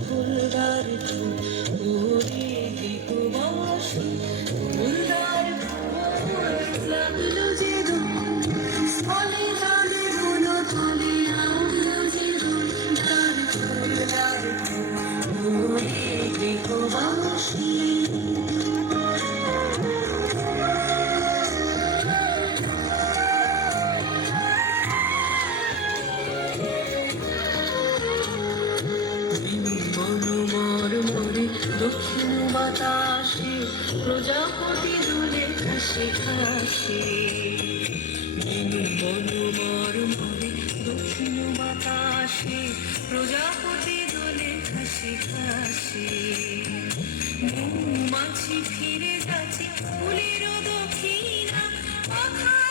ফুলদার ফুল ওরে দেহবাসী ফুলদার ফুল লাগলো যে দোল স্থলে জলে বন তলে লাগলো যে দোল তার ফুলদার ফুল ওরে দেহবাসী দক্ষিণ বাতাসে প্রজাপতি দুলে হাসি হাসি মনোমর মরে দক্ষিণ বাতাসে প্রজাপতি দুলে হাসি হাসি মৌমাছি ফিরে যাচ্ছে ফুলের দক্ষিণা পাখা